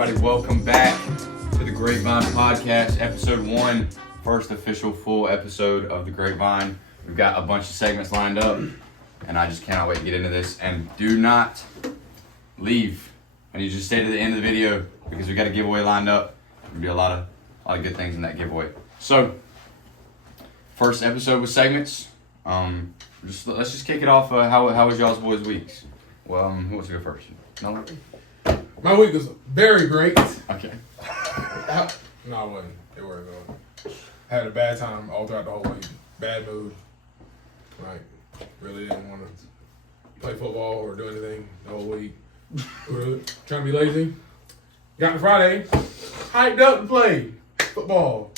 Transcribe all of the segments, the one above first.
everybody. Welcome back to the Grapevine podcast, episode 1, first official full episode of the Grapevine. We've got a bunch of segments lined up, and I just cannot wait to get into this. And do not leave. I need you to stay to the end of the video because we got a giveaway lined up. There'll be a lot of good things in that giveaway. So, first episode with segments. Let's just kick it off. How was y'all's boys' weeks? Well, who wants to go first? No. My week was very great. Okay. No, it wasn't. It wasn't. I had a bad time all throughout the whole week. Bad mood. Like, really didn't want to play football or do anything the whole week. Trying to be lazy. Got to Friday, hyped up to play football.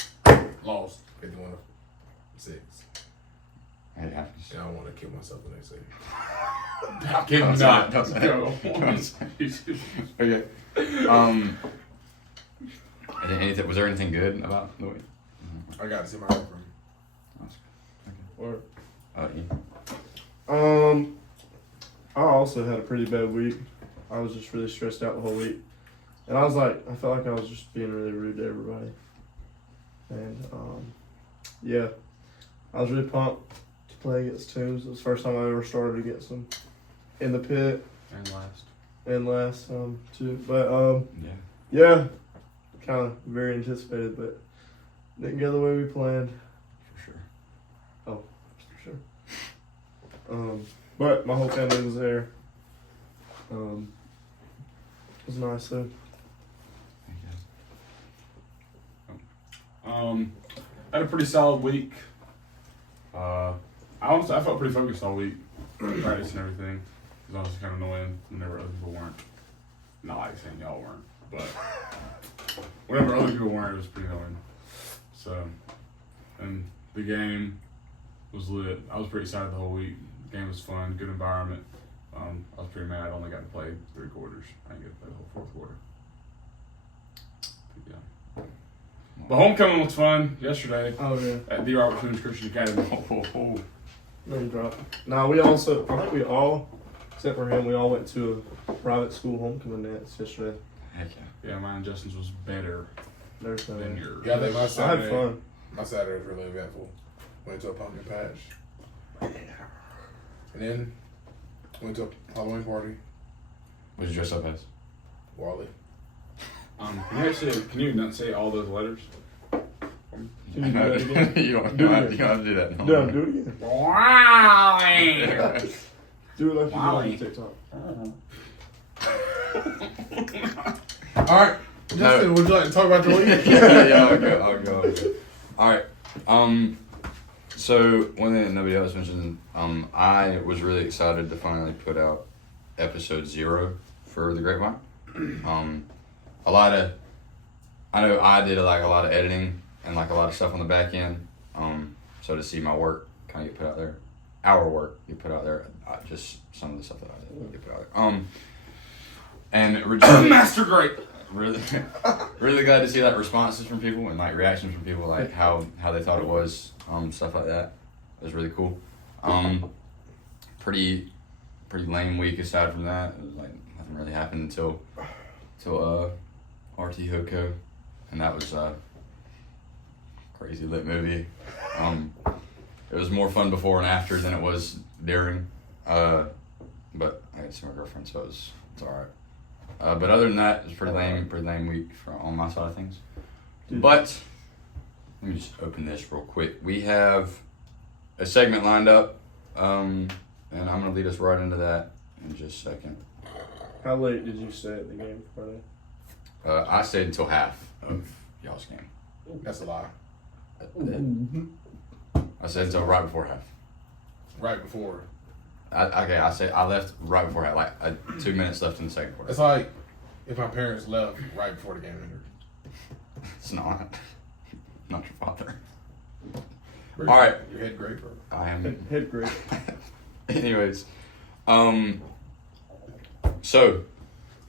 Lost 51-6. It happens. And I want to kill myself the next day. I'm kidding. Not. Okay. Was there anything good about the week? I got to see my girlfriend. Okay. I also had a pretty bad week. I was just really stressed out the whole week. And I felt like I was just being really rude to everybody. And, yeah. I was really pumped to play against Tombs. It was the first time I ever started against them in the pit. And last time, too. But, yeah. Kind of very anticipated, but didn't go the way we planned. For sure. Oh, for sure. But my whole family was there. It was nice though. I had a pretty solid week. I felt pretty focused all week, practice and everything. It was honestly kind of annoying whenever other people weren't. Not like saying y'all weren't, but whenever other people weren't, it was pretty annoying. So, and the game was lit. I was pretty excited the whole week. The game was fun, good environment. I was pretty mad I only got to play 3 quarters. I didn't get to play the whole 4th quarter. But yeah. But homecoming was fun yesterday. Oh yeah. At the Robert Coons Christian Academy. No, you dropped. No, we also, I think we all, except for him, we all went to a private school homecoming dance yesterday. Heck yeah. Yeah, mine and Justin's was better There's no than yours. Yeah, I think I had fun. My Saturday was really eventful. Went to a pumpkin patch. And then went to a Halloween party. What did you dress up as? Wally. Can you not say all those letters? Can you do that again? you don't have to do that. No, do it again. Wally! Do it like you do Wally. on TikTok. Alright. Justin, would you like to talk about your week? Yeah, I'll go. Alright. So one thing that nobody else mentioned, I was really excited to finally put out episode 0 for the Grapevine. I know I did a lot of editing and a lot of stuff on the back end. So to see my work kind of get put out there, our work get put out there, just some of the stuff that I did get put out there. And originally, Master Great! really, really glad to see responses from people and reactions from people, how they thought it was, stuff like that. It was really cool. Pretty lame week aside from that. It was nothing really happened until RT Hoko, and that was a crazy lit movie. It was more fun before and after than it was during, but I got to see my girlfriend, so it's alright. But other than that, it was pretty lame week on my side of things. But let me just open this real quick. We have a segment lined up, and I'm gonna lead us right into that in just a second. How late did you stay at the game Friday? I stayed until half of y'all's game. That's a lie. I stayed until right before half. Right before. I left right before half, 2 minutes left in the second quarter. It's like if my parents left right before the game ended. It's not. Not your father. All right. Your head great, bro. I am. Head great. Anyways, so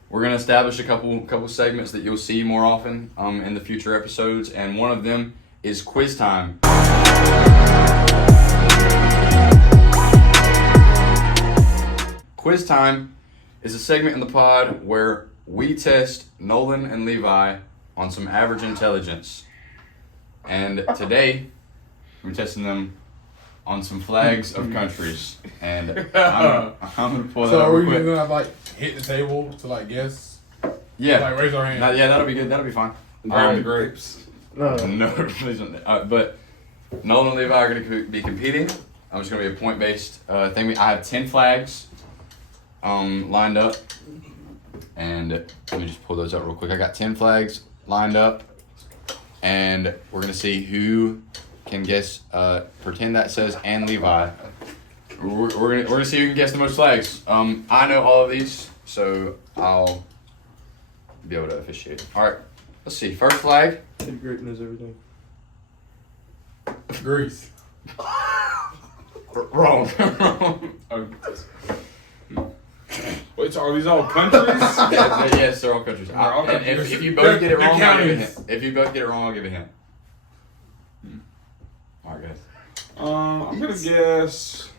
we're gonna establish a couple segments that you'll see more often in the future episodes, and one of them is quiz time. Quiz time is a segment in the pod where we test Nolan and Levi on some average intelligence. And today, we're testing them on some flags of countries. And I'm going to pull that So up are we real quick. gonna like hit the table to like guess? Yeah. Like raise our hand. Yeah, that'll be good. That'll be fine. Grab the grapes. No. No, please don't. But Nolan and Levi are going to be competing. I'm just going to be a point-based thing. I have 10 flags lined up. And let me just pull those up real quick. I got 10 flags lined up. And we're going to see who can guess, pretend that says and Levi. We're gonna see who can guess the most flags. I know all of these, so I'll be able to officiate. All right, let's see. First flag. Teddy Grape knows everything. Greece. Wrong. Oh. Wait, so are these all countries? Yes, they're all countries. They're all And countries. if you both get it They're wrong, I'll give a counties. hint. If you both get it wrong, I'll give a hint. All right, guys. I'm gonna guess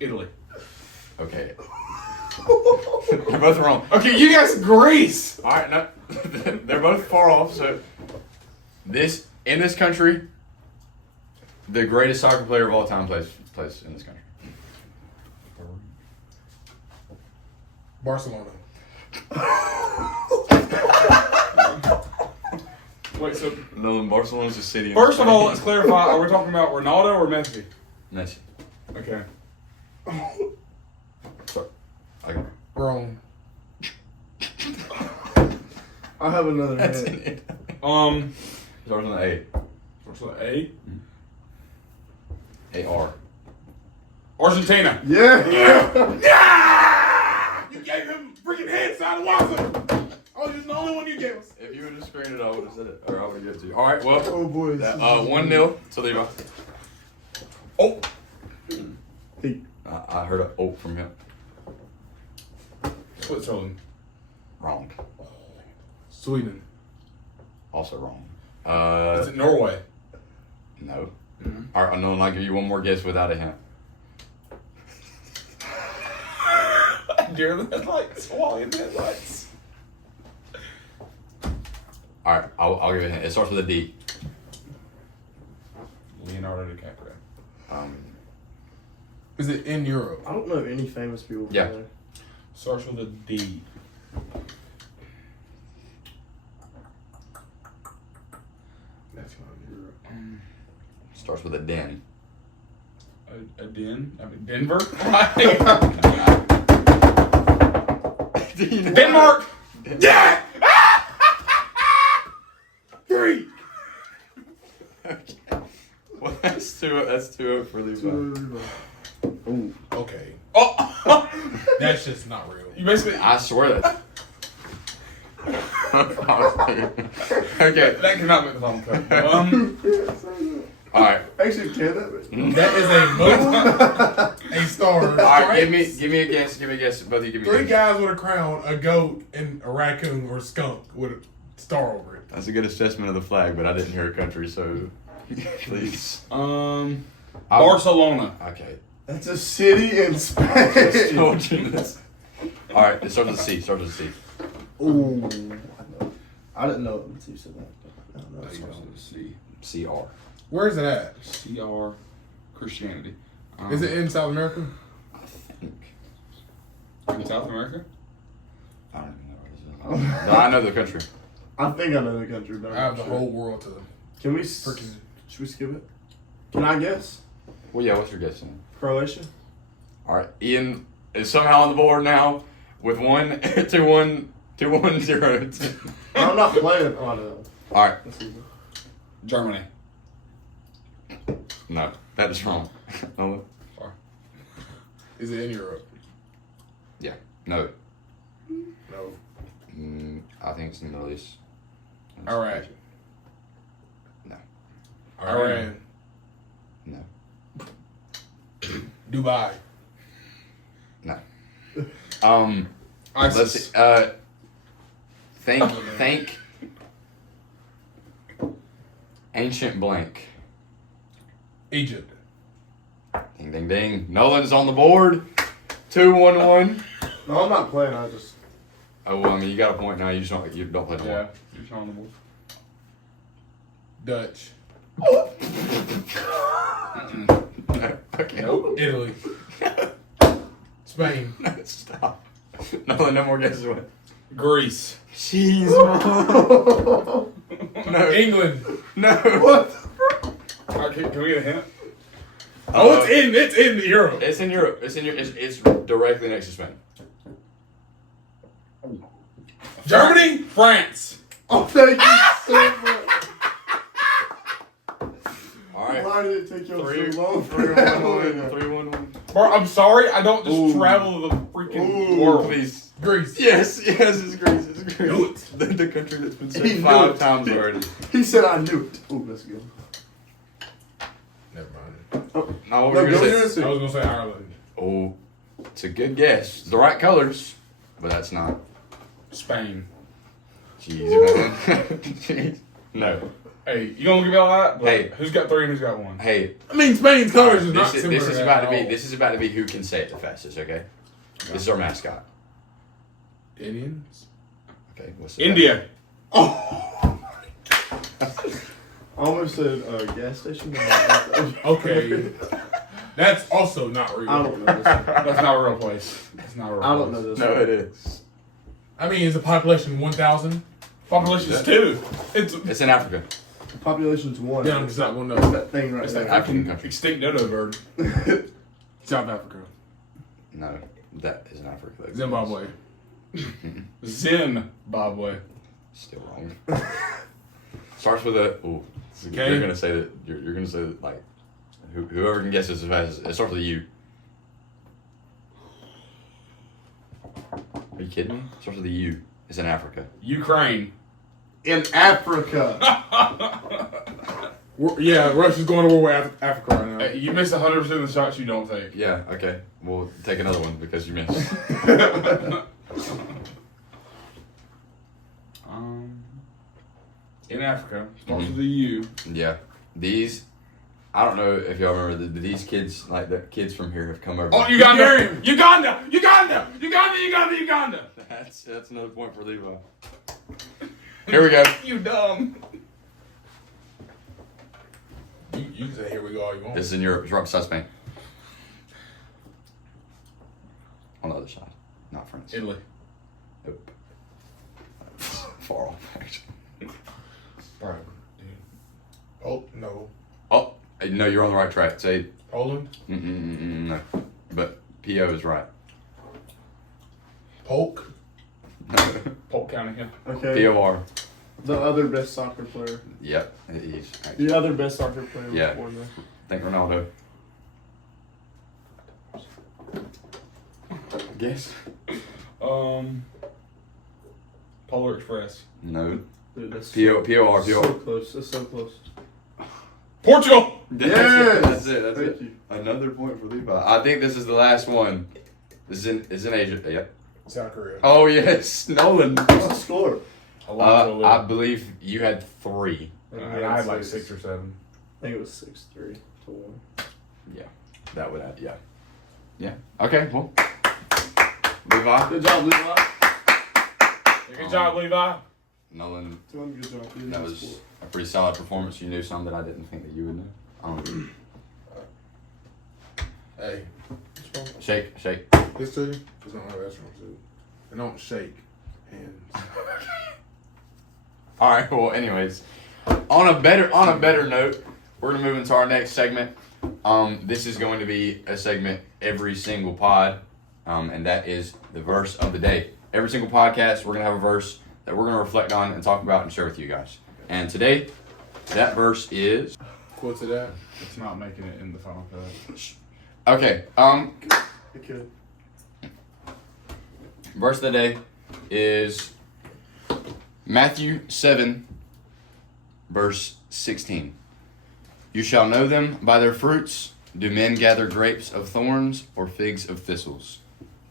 Italy. Okay. They're both wrong. Okay, you guys Greece. All right, no, they're both far off. So, in this country, the greatest soccer player of all time plays in this country. Barcelona. Wait, so No, Barcelona's a city. first of all, let's clarify: are we talking about Ronaldo or Messi? Messi. Okay. Okay. Rome. I have another That's hint. it. Starts Starts with an A. with A. A-R. Argentina. Yeah. You gave him freaking head side of Wazoo. Oh, you're the only one you gave us. If you would have screened it, I would have said it. Or I would have given it to you. All right, well, Oh boy. 1-0 to Levi. Oh! Hey. I heard an oh from him. Switzerland. Wrong. Sweden. Also wrong. Is it Norway? No. Mm-hmm. All right, no, I'll give you one more guess without a hint. Deer in the headlights. Wally in the headlights. All right, I'll give you a hint. It starts with a D. Leonardo DiCaprio. Is it in Europe? I don't know any famous people from Yeah. there. Starts with a D. That's not in Europe. Starts with a den. A den? I mean, Denver? Denmark! Yeah! 3! Okay. Well, that's 2 for Levi. Ooh. Okay. Oh! That's just not real. You basically. I swear that. Okay. That cannot make the final cut. All right. Actually, can that? That is a star. All right. Give me a guess. Give me a guess. Both of you give me a 3 guess. guys with a crown, a goat, and a raccoon or skunk with a star over it. That's a good assessment of the flag, but I didn't hear a country, so please. Barcelona. Okay. That's a city in Just Spain. told you this. All right. It starts with a C. Starts with a C. Ooh. I didn't know it until you said that. I don't know. C-R. Where is it at? CR. Christianity. Is it in South America? I think. in South America? I don't even know where this is. No, I know the country. I think I know the country, but I I'm have not the sure. whole world to Can we? freaking. Should we skip it? Can I guess? Well, yeah. What's your guess? Then? Croatia. All right. Ian is somehow on the board now with 2-1, 0. I'm not playing on it. All right. Let's see. Germany. No, that is wrong. No. Is it in Europe? Yeah. No. No. I think it's in the Middle East. Iraq. No. Iran. No. Dubai. No. ISIS. Let's see. Think. Ancient blank. Egypt. Ding, ding, ding. Nolan's on the board. 2-1-1. No, I'm not playing. I just. Oh, well, I mean, you got a point now. You don't play no more. Yeah, you're showing the board. Dutch. Okay. Nope. Italy. Spain. Stop. No more guesses. What? Greece. Jeez, no. England. No. What? Can we get a hint? Oh, it's in Europe. It's in Europe. It's directly next to Spain. Germany. France. Oh, thank you so much. All right. Why did it take you Three, so long? 3-1-1. Bro, I'm sorry. I don't just Ooh. travel the freaking Ooh, world. please. Greece. Yes, it's Greece. It's Greece. Knew it. The country that's been He said knew 5 it. times already. He said I knew it. Oh, that's good. Never mind. Oh, Now, what no, were you go going ahead to and say? I say. was gonna say Ireland. Oh, it's a good guess. It's the right colors, but that's not. Spain. Jeez, man. Jeez. No. Hey, you gonna give me all that? But Hey. who's got 3 and who's got 1? Hey, I mean, Spain's colors is not this similar is to about that to be. at all. This is about to be who can say it the fastest. Okay. This is our mascot. Indians. Okay. What's the India. Oh. I almost said gas station. but Okay. That's also not real. I don't know this. That's not a real place. That's not a real I don't place. know this. No, it is. I mean, is the population 1,000? Population's 2. It's in Africa. Population's 1. Yeah, I'm just not one of It's those. that thing right It's there. that African freaking country. extinct dodo bird. South Africa. No, that is in Africa. Though. Zimbabwe. Zimbabwe. Still wrong. Starts with a. Ooh. Okay. You're gonna say that. You're gonna say that like. Whoever can guess this as fast as it starts with a U. Are you kidding me? It starts with a U. It's in Africa. Ukraine. In Africa. Yeah, Russia's going to war with Africa right now. You missed 100% of the shots you don't take. Yeah. Okay. We'll take another one because you missed. In Africa. Starts Mhm. with a U. Yeah. These. I don't know if y'all remember these kids, like the kids from here, have come over. Oh, Uganda! Uganda! Uganda! Uganda! Uganda! Uganda! That's another point for Levi. Here we go. You dumb. You can say here we go all you want. This is in Europe. It's right beside Spain. On the other side, not France. Italy. Nope. Far off, actually. Bro, dude. Oh, no. Oh, no, you're on the right track. Say, Poland? no. But P.O. is right. Polk? Polk County, yeah. Okay. P.O.R. The other best soccer player. Yep, he's actually. The other best soccer player. Yeah. Before the... I think Ronaldo. Guess. Polar Express. No. Dude, that's P.O.R. so close. That's so close. Portugal! Yes! That's it. That's Thank it. you. Another point for Levi. I think this is the last one. This is in Asia. Yep. South Korea. Oh yes, Nolan. What's the score? I believe you had 3. And I had like 6 or 7. I think it was 6-3 to 1. Yeah, that would add. Yeah. Okay. Well, Levi, Good job, Levi. Good job, Levi. Nolan. Doing a good job. You That did was sport. a pretty solid performance. You knew some that I didn't think that you would know. Hey. Shake. This too does not have restaurant food. They don't shake hands. All right. Well, anyways, on a better note, we're gonna move into our next segment. This is going to be a segment every single pod, and that is the verse of the day. Every single podcast, we're gonna have a verse that we're gonna reflect on and talk about and share with you guys. And today, that verse is. What's it at? It's not making it in the final cut. Okay. It could. Verse of the day is Matthew 7, verse 16. You shall know them by their fruits. Do men gather grapes of thorns or figs of thistles?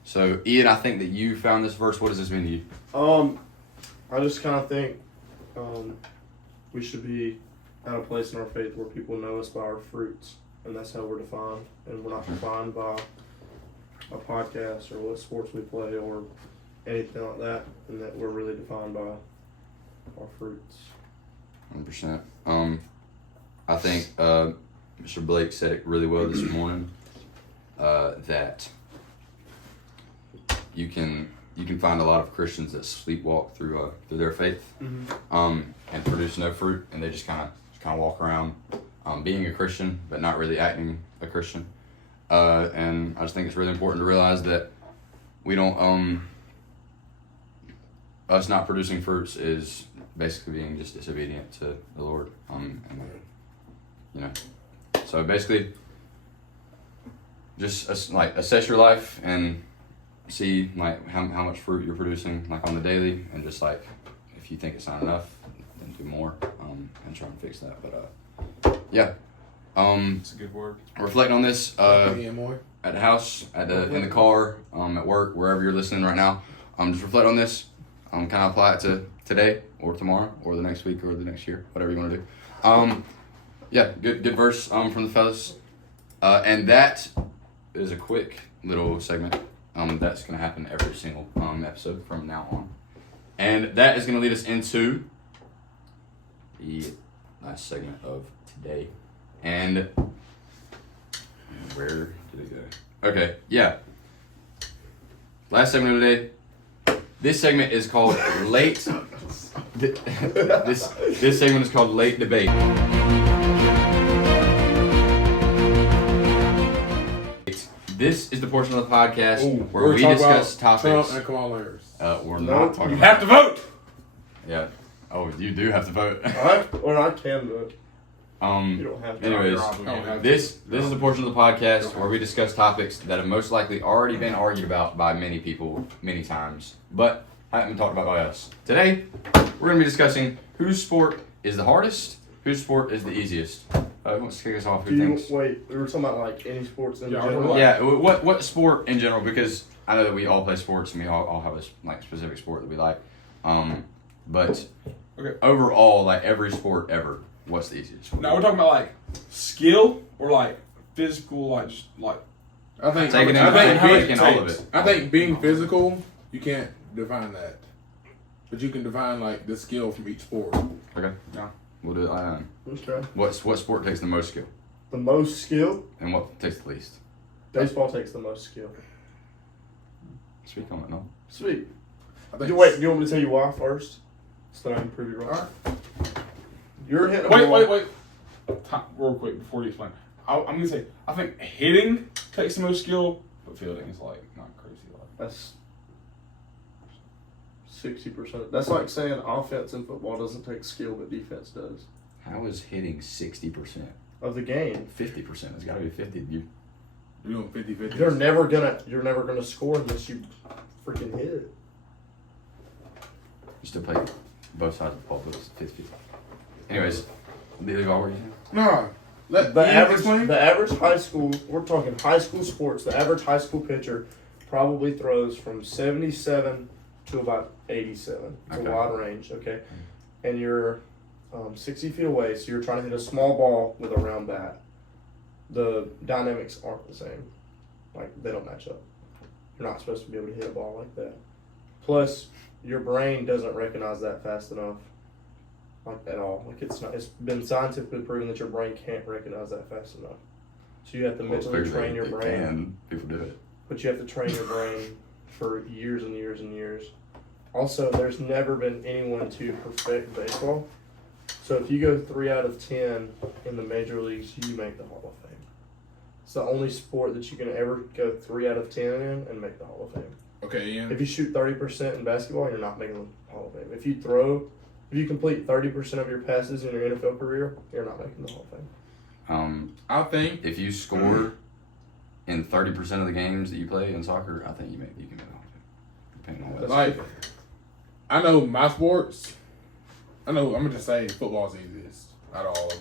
So, Ian, I think that you found this verse. What does this mean to you? I just kind of think we should be at a place in our faith where people know us by our fruits, and that's how we're defined. And we're not defined by a podcast or what sports we play or anything like that, and that we're really defined by our fruits. 100%. I think Mr. Blake said it really well this morning. That you can find a lot of Christians that sleepwalk through their faith, and produce no fruit, and they just kind of walk around being a Christian but not really acting a Christian. And I just think it's really important to realize that we don't us not producing fruits is basically being just disobedient to the Lord. And you know, so basically, just assess your life and see like how much fruit you're producing like on the daily, and just like if you think it's not enough, then do more and try and fix that. But yeah, It's a good word. reflecting on this More. at the house, in the car, at work, wherever you're listening right now. Just reflect on this. Kind of apply it to today or tomorrow or the next week or the next year, whatever you want to do. Yeah, good verse from the fellas. And that is a quick little segment. That's going to happen every single episode from now on. And that is going to lead us into the last segment of today. And where did it go? Okay, yeah. Last segment of the day. This segment is called Late. This segment is called Late Debate. This is the portion of the podcast where we discuss topics. Trump and Kamala Harris. We're not talking You about. have to vote. Yeah. Oh, you do have to vote. I can vote. You don't have to. Anyways, Oh, this is the portion of the podcast where we discuss topics that have most likely already been argued about by many people many times, but haven't been talked about by us. Today, we're going to be discussing whose sport is the hardest, whose sport is the easiest. Who wants to kick us off? Who thinks? Wait, we were talking about like any sports in Yeah, general. Yeah, what sport in general? Because I know that we all play sports and we all have a like specific sport that we like. But Okay. overall, like every sport ever, what's the easiest? Now we're talking about like skill or like physical, like just like. I think Taking I think in being, all of it. I think being physical, you can't define that, but you can define like the skill from each sport. Okay. Yeah. We'll do it like that. Okay. What sport takes the most skill, The most skill, and what takes the least? baseball takes the most skill. Speak on it, no. Sweet. I think. You want me to tell you why first? So that I can prove you wrong. You're hitting. Wait. Real quick before you explain. I'm gonna say I think hitting takes the most skill, but fielding is like not crazy. That's 60%. That's like saying offense in football doesn't take skill, but defense does. How is hitting 60%? Of the game, 50%. It's got to be 50. You're doing 50-50. you're never gonna score unless you freaking hit it. You still play both sides of the ball, but it's 50. Anyways, Levi, what were you saying? No. Let The Ian explain. average high school, we're talking high school sports, the average high school pitcher probably throws from 77 to about 87. It's Okay. a wide range, okay? And you're 60 feet away, so you're trying to hit a small ball with a round bat. The dynamics aren't the same. Like, they don't match up. You're not supposed to be able to hit a ball like that. Plus, your brain doesn't recognize that fast enough. Like, at all. Like, it's been scientifically proven that your brain can't recognize that fast enough. So you have to mentally train your brain. And people do it. But you have to train your brain for years and years and years. Also, there's never been anyone to perfect baseball. So if you go 3 out of 10 in the major leagues, you make the Hall of Fame. It's the only sport that you can ever go 3 out of 10 in and make the Hall of Fame. Okay, Ian. If you shoot 30% in basketball, you're not making the Hall of Fame. If you complete 30% of your passes in your NFL career, you're not making the Hall of Fame. I think If you score in 30% of the games that you play in soccer, I think you can make the Hall of Fame. Depending on what. like I know my sports. I'm gonna just say football's easiest out of all of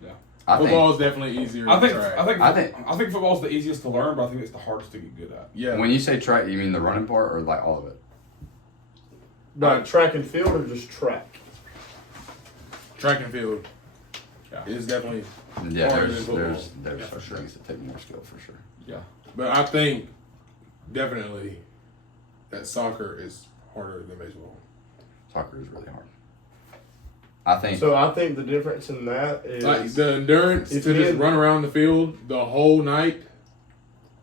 them. I Football is definitely easier. I think than track. I think football's the easiest to learn, but I think it's the hardest to get good at. Yeah. When you say track, you mean the running part or like all of it? Like track and field or just track? Track and field. Yeah. Is definitely. Yeah, Harder there's than there's football. there's Yeah, for for sure sure. things that take more skill for sure. Yeah. But I think definitely that soccer is harder than baseball. Soccer is really hard. I think. So I think the difference in that is Like the endurance to if you just didn't- run around the field the whole night,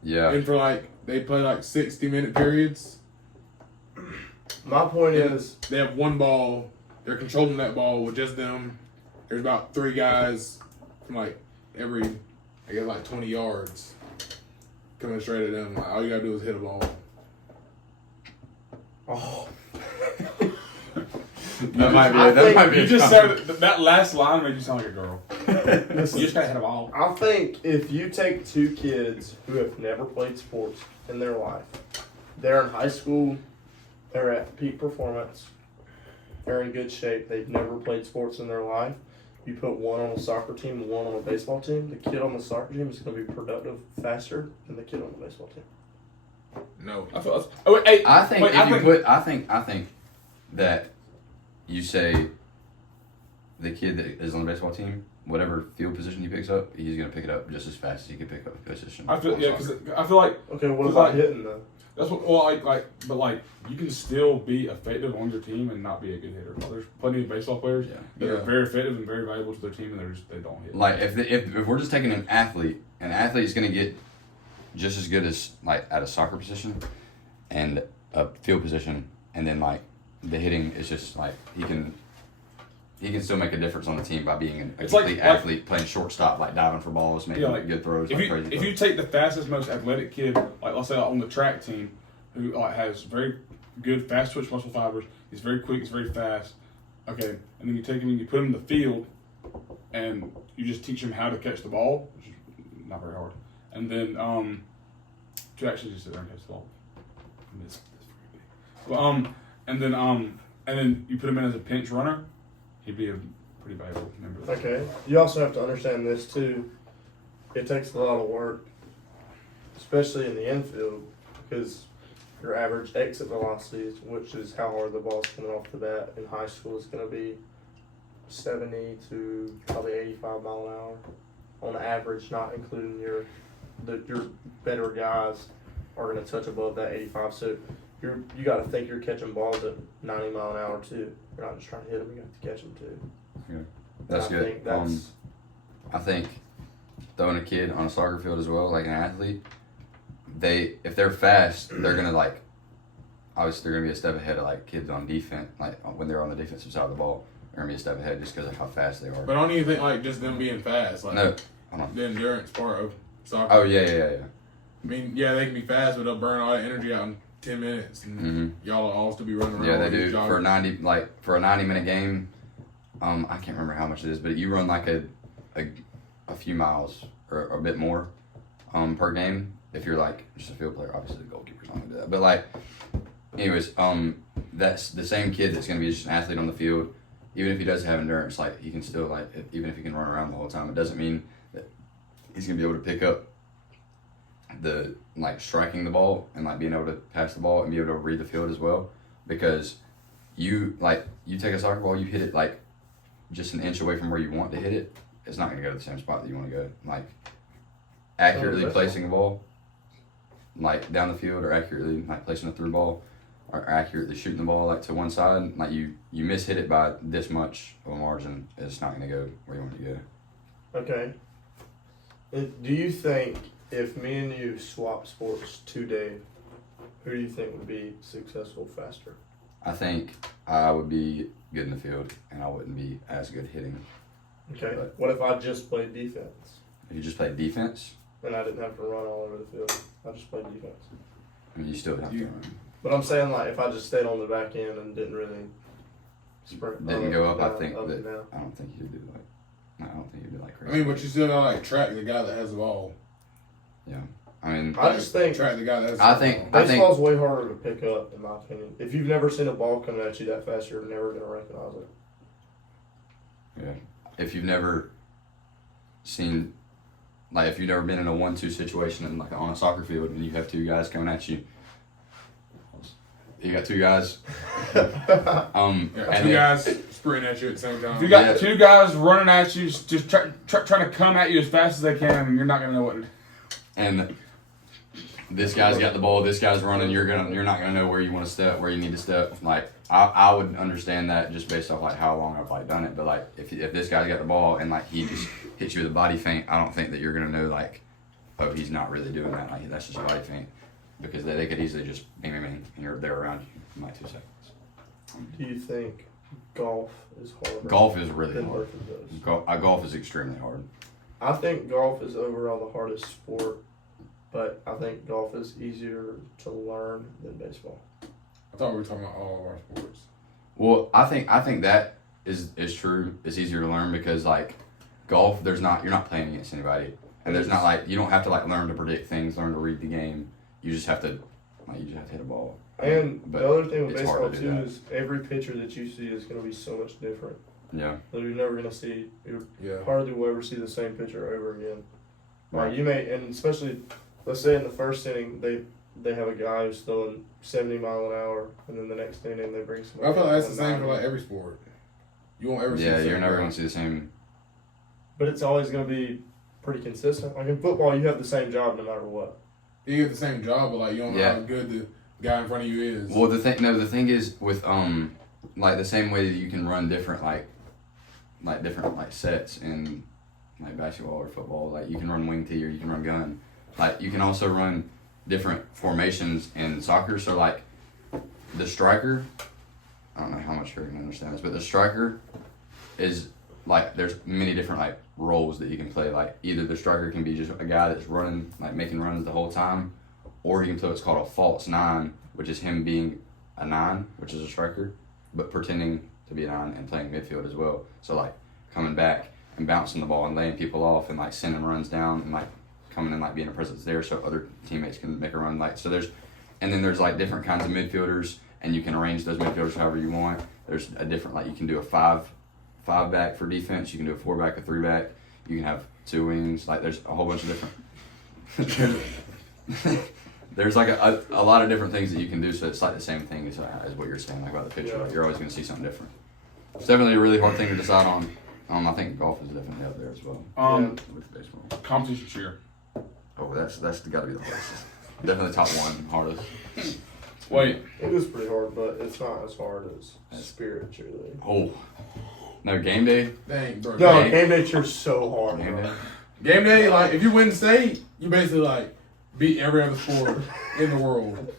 Yeah. and for like they play like 60-minute periods. my point is They have one ball. They're controlling that ball with just them. There's about 3 guys from like every, I guess like 20 yards coming straight at them. Like, all you gotta do is hit a ball. oh That might be. I That think might be. You a just comment. said that last line made you sound like a girl. You just gotta hit a ball. I think if you take 2 kids who have never played sports in their life, they're in high school, they're at peak performance, they're in good shape, they've never played sports in their life. You put one on a soccer team and one on a baseball team, the kid on the soccer team is going to be productive faster than the kid on the baseball team. No. I feel. Oh wait, hey, I think wait, if you put, I think that you say the kid that is on the baseball team, whatever field position he picks up, he's gonna pick it up just as fast as he can pick up a position. I feel on yeah, soccer. because I feel like Okay, what Cause about like- hitting though? that's what. Well, but you can still be effective on your team and not be a good hitter. There's plenty of baseball players Yeah. that are Yeah. very effective and very valuable to their team, and they don't hit. Like if we're just taking an athlete is gonna get just as good as like at a soccer position and a field position, and then like the hitting is just like he can still make a difference on the team by being a It's like- complete like- athlete, playing shortstop, like diving for balls, making Yeah, like good throws, If like you crazy. if throws. you take the fastest, most athletic kid, like let's say on the track team, who like has very good fast twitch muscle fibers, he's very quick, he's very fast. Okay, and then you take him and you put him in the field, and you just teach him how to catch the ball, which is not very hard. And then to actually just sit there and catch the ball. I mean, it's pretty big. Well, and then you put him in as a pinch runner, he'd be a pretty valuable member. Of the team. Okay. You also have to understand this too. It takes a lot of work, especially in the infield, because your average exit velocities, which is how hard the ball's coming off the bat in high school, is going to be 70 to probably 85 mile an hour on average, not including your better guys are going to touch above that 85. So you got to think you're catching balls at 90 mile an hour too. You're not just trying to hit them; you have to catch them too. That's And I good. think that's I think throwing a kid on a soccer field as well, like an athlete, if they're fast, they're gonna like obviously they're gonna be a step ahead of like kids on defense, like when they're on the defensive side of the ball, they're gonna be a step ahead just because of how fast they are. But I don't even think like just them being fast. Like No, hold on. the endurance part of soccer. Oh yeah. I mean, yeah, they can be fast, but they'll burn all that energy out in 10 minutes, and Mm-hmm. y'all will all still be running around. Yeah, they while you do jog. for a 90-minute game. I can't remember how much it is, but you run like a few miles or a bit more per game if you're like just a field player. Obviously, the goalkeeper's not gonna do that. But like, anyways, that's the same kid that's gonna be just an athlete on the field. Even if he doesn't have endurance, like he can still like even if he can run around the whole time, it doesn't mean that he's gonna be able to pick up the like striking the ball and like being able to pass the ball and be able to read the field as well, because you take a soccer ball, you hit it like just an inch away from where you want to hit it, it's not going to go to the same spot that you want to go. Like accurately placing a ball like down the field, or accurately like placing a through ball, or accurately shooting the ball like to one side, like you miss hit it by this much of a margin, it's not going to go where you want it to go. Okay. Do you think if me and you swap sports today, who do you think would be successful faster? I think I would be good in the field and I wouldn't be as good hitting. Okay. But- What if I just played defense If you just play defense, and I didn't have to run all over the field? I just played defense. I mean, you still have to You- run. But I'm saying like if I just stayed on the back end and didn't really sprint, Didn't go up, I down, think up that and down. I don't think you'd do like. I don't think you'd do like I crazy. mean, but you still gotta like track the guy that has the ball. Yeah, I mean, I just think Track the guy that has the I ball. think- baseball's way harder to pick up, in my opinion. If you've never seen a ball coming at you that fast, you're never gonna recognize it. yeah. If you've never seen, like, if you've never been in a 1-2 situation and like on a soccer field and you have two guys coming at you, you got two guys. Yeah, and two then- guys sprinting at you at the same time. If you got Yeah. two guys running at you, just trying to come at you as fast as they can, and you're not gonna know what. And this guy's got the ball, this guy's running, you're not gonna know where you want to step, where you need to step. Like I would understand that just based off like how long I've like done it. But like if this guy's got the ball and like he just hits you with a body feint, I don't think that you're gonna know like, oh, he's not really doing that. Like that's just a body feint, because they could easily just bing, and they're around you in like 2 seconds. Do you think golf is harder? Golf is really than hard. both of those? Golf is extremely hard. I think golf is overall the hardest sport, but I think golf is easier to learn than baseball. I thought we were talking about all of our sports. Well, I think that is true. It's easier to learn because like golf, you're not playing against anybody, and there's not like you don't have to like learn to predict things, learn to read the game. You just have to hit a ball. And But the other thing with it's baseball hard to do too that. is every pitcher that you see is going to be so much different. Yeah. That you're never going to see. You Yeah. hardly will ever see the same pitcher over again. Right. Like you may, and especially, let's say in the first inning they have a guy who's throwing 70 mile an hour, and then the next inning they bring somebody. I feel like that's the same for 190. like every sport. You won't ever see the Yeah, same you're never guy. gonna see the same. But it's always going to be pretty consistent. Like in football, you have the same job no matter what. You get the same job, but like you don't know Yeah. how good the guy in front of you is. Well, the thing is with like the same way that you can run different different sets in like basketball or football. Like you can run wing tee or you can run gun. Like you can also run different formations in soccer. So like the striker, I don't know how much you're gonna understand this, but the striker is like there's many different like roles that you can play. Like either the striker can be just a guy that's running, like making runs the whole time, or he can play what's called a false nine, which is him being a nine, which is a striker, but pretending to be a nine and playing midfield as well. So like coming back and bouncing the ball and laying people off and like sending runs down and like coming in like being a presence there so other teammates can make a run. Like so then there's like different kinds of midfielders, and you can arrange those midfielders however you want. There's a different like you can do a five back for defense, you can do a 4 back, a 3 back, you can have 2 wings. Like there's a whole bunch of different there's like a lot of different things that you can do, so it's like the same thing as what you're saying like about the pitcher. Yeah. Like, you're always going to see something different. It's definitely a really hard thing to decide on. I think golf is definitely up there as well with baseball. Competition cheer. Oh, that's got to be the hardest. Definitely top 1 hardest. Wait, It is pretty hard, but it's not as hard as spirit cheerleading. Oh, no, game day. Dang, bro. No, Hey. game day cheer's so hard, Game bro. day. Game day, like if you win state, you basically like beat every other sport in the world.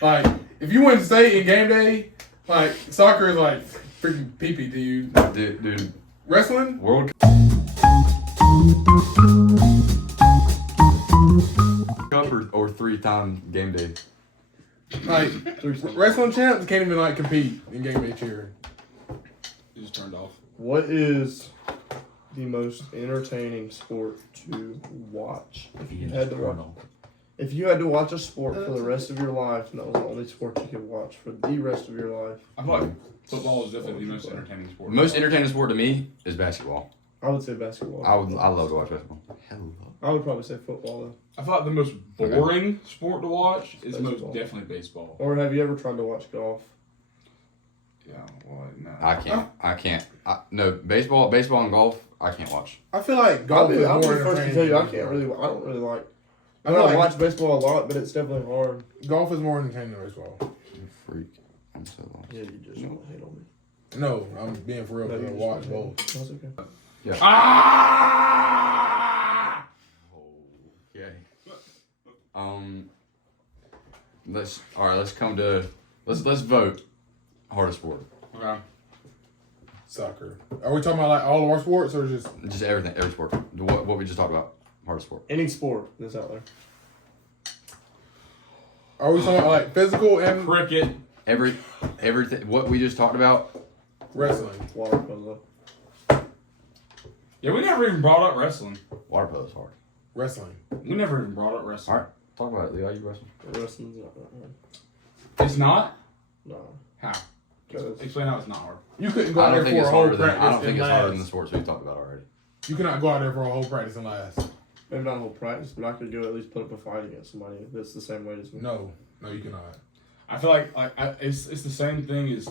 Like if you win state in game day, like soccer is like freaking pee-pee to you. Dude, Wrestling, World Cup or 3-time game day. like wrestling champs can't even like compete in game day cheering. you just turned off. What is the most entertaining sport to watch? If you had to watch a sport for the rest of your life, and that was the only sport you could watch for the rest of your life, I feel like football is definitely the most entertaining sport. Most entertaining sport to me is basketball. I would say basketball. I love to watch basketball. I would probably say football though. I feel like the most boring sport to watch is most Baseball. definitely baseball. Or have you ever tried to watch golf? Yeah, well, no. I can't. No, baseball and golf, I can't watch. I feel like golf is I'll more be the first to entertaining. tell you, I than don't really like. I I feel don't like watch baseball a lot, but it's definitely hard. golf is more entertaining than baseball. You freak. I'm so lost. Yeah, you just don't hate on me. No, I'm being for real. No, Because I you watch just- both. That's okay. Ah! Okay. Let's come to let's vote. Hardest sport. Okay. Soccer. Are we talking about like all of our sports or just? Just everything, every sport. What we just talked about. Hardest sport. Any sport that's out there. Are we talking about like physical and Cricket. Everything. What we just talked about. wrestling? Water polo. Yeah, we never even brought up wrestling. Water polo is hard. Wrestling. We never even brought up wrestling. All right, talk about it, Levi. You wrestling? Wrestling's not that hard. It's not? No. How? 'Cause Explain how it's not hard. You couldn't go I out don't there think for it's a whole harder than practice I don't think and it's harder than the last. sports we've talked about already. You cannot go out there for a whole practice and last. maybe not a whole practice, but I could go at least put up a fight against somebody that's the same weight as me. No, you cannot. I feel like it's the same thing as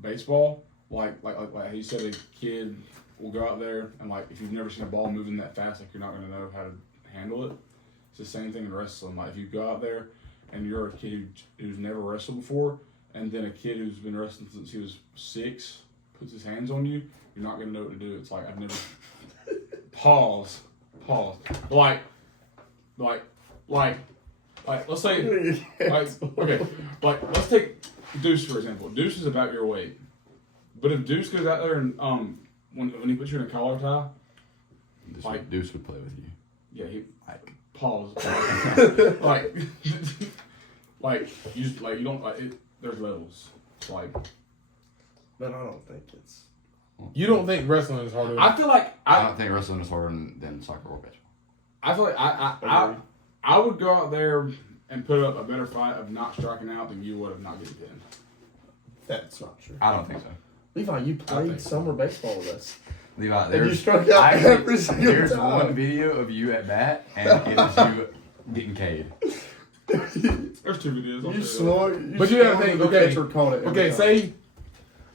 baseball. Like he said, a kid will go out there and like if you've never seen a ball moving that fast, like you're not gonna know how to handle it. It's the same thing in wrestling. Like if you go out there and you're a kid who's never wrestled before, and then a kid who's been wrestling since he was 6 puts his hands on you, you're not gonna know what to do. It's like I've never pause. Like let's say let's take Deuce for example. Deuce is about your weight, but if Deuce goes out there and when he puts you in a collar tie, Deuce would play with you. yeah, he pause. You don't like it. There's levels. Like, But I don't think it's. You don't think wrestling is harder? I feel like I don't think wrestling is harder than soccer or baseball. I feel like I would go out there and put up a better fight of not striking out than you would of not getting pinned. That's not true. I don't think so. Levi, you played think so. summer baseball with us. Levi, And you there's struck out every single there's time. one video of you at bat, and it is you getting K'd. There's 2 videos. You swung. But you gotta think, the okay, pitcher caught it. every Okay, time. say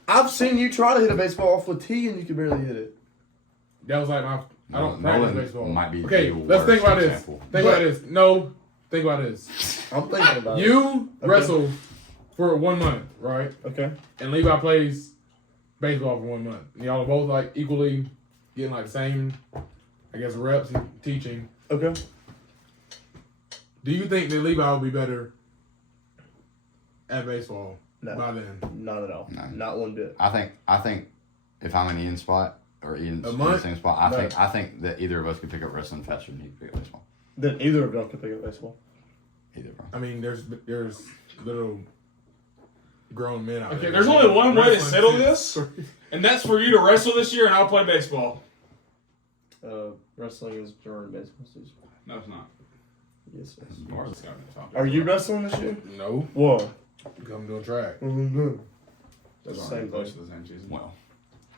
I've seen you try to hit a baseball off with tee and you can barely hit it. that was like my. I don't practice Nolan baseball. might be Okay, the let's think worst about example. this. Think about this. No, think about this. I'm thinking about it. You Okay. wrestle for 1 month, right? Okay. And Levi plays baseball for 1 month. And y'all are both like equally getting like the same, I guess, reps and teaching. Okay. Do you think that Levi will be better at baseball No. by then? Not at all. No. Not one bit. I think if I'm in Ian's spot or Ian's A in the month? same spot, No. I think that either of us could pick up wrestling faster than he could pick up baseball. Then either of y'all can pick up baseball. Either of us. I mean, there's little grown men out there. Okay, there's only one way to Wrestling settle since- this, and that's for you to wrestle this year, and I'll play baseball. Wrestling is during baseball season. No, it's not. Yes, yes. Marlon's got it. Are you wrestling this year? No, What? I'm doing track. Mm-hmm. That's Same same thing. close to the same season. Well,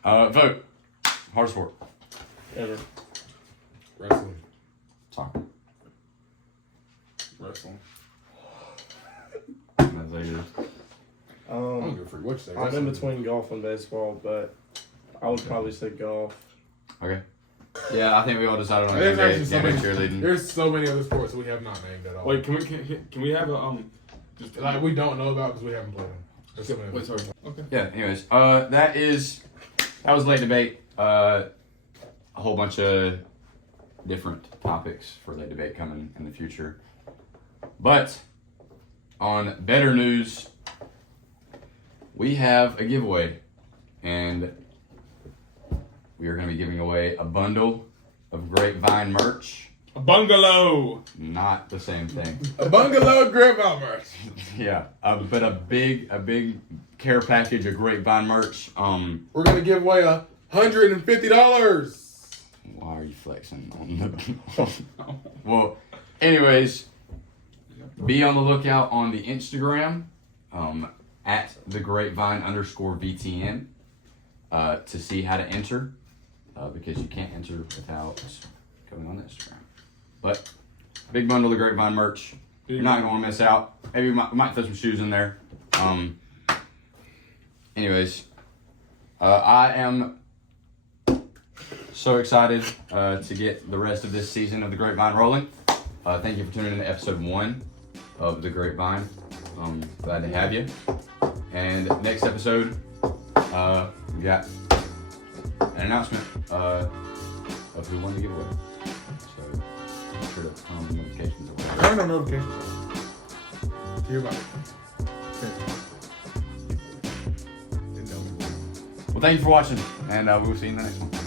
vote. Hard sport. Ever. Wrestling. Soccer. Wrestling. That's how it is. I don't give a freak what you say. I'm in Wrestling. between golf and baseball, but I would probably say golf. Okay. Yeah, I think we all decided on There's actually game so and many. cheerleading. There's so many other sports that we have not named at all. Wait, can we have a just like we don't know about because we haven't played them. There's so many. Wait, sorry. Okay. Yeah. Anyways, that was late debate. A whole bunch of different topics for late debate coming in the future. But on better news, we have a giveaway, and we are going to be giving away a bundle of Grapevine merch. A bungalow. Not the same thing. A bungalow grandma merch. Yeah, but a big care package of Grapevine merch. We're gonna give away $150. Why are you flexing on the? Well, anyways, be on the lookout on the Instagram, at the Grapevine_VTN, to see how to enter, because you can't enter without going on the Instagram. But big bundle of Grapevine merch. You're not gonna want to miss out. Maybe we might throw some shoes in there. Anyways, I am so excited to get the rest of this season of the Grapevine rolling. Thank you for tuning in to episode 1 of the Grapevine. Glad to have you. And next episode, we got an announcement of who won the giveaway. So make sure to turn on the notifications. I don't know notifications. Hear about it. Well, thank you for watching, and we will see you in the next one.